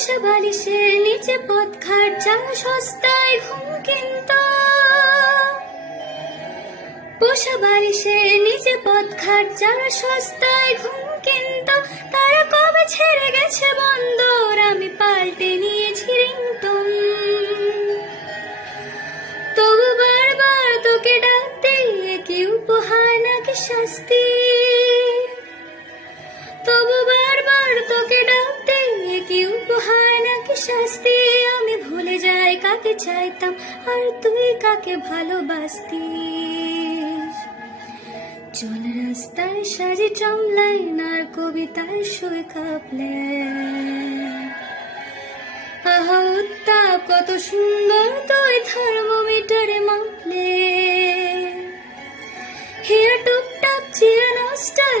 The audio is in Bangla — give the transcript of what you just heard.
পোষা বালিশের নিচে পথঘাট যারা সস্তায় ঘুম কিনত, পোষা বালিশের নিচে পথঘাট যারা সস্তায় ঘুম কিনত, তারা কবে ছেড়ে গেছে বন্দর, আমি পাল্টে নিয়েছি রিংটোন। তবু বারবার তোকে ডাকতে কি উপহার নাকি শাস্তি, তবু বারবার তোকে ডাকতে কি উপহার নাকি শাস্তি, আমি ভুলে যাই কাকে চাইতাম আর তুই কাকে ভালোবাসতিস। চল রাস্তায় সাজি ট্রামলাইন আর কবিতার সুর কাঁপলে, আহা উত্তাপ কত সুন্দর তুই থার্মোমিটারে মাপলে, হিয়া টুকটাক চিরা নষ্ট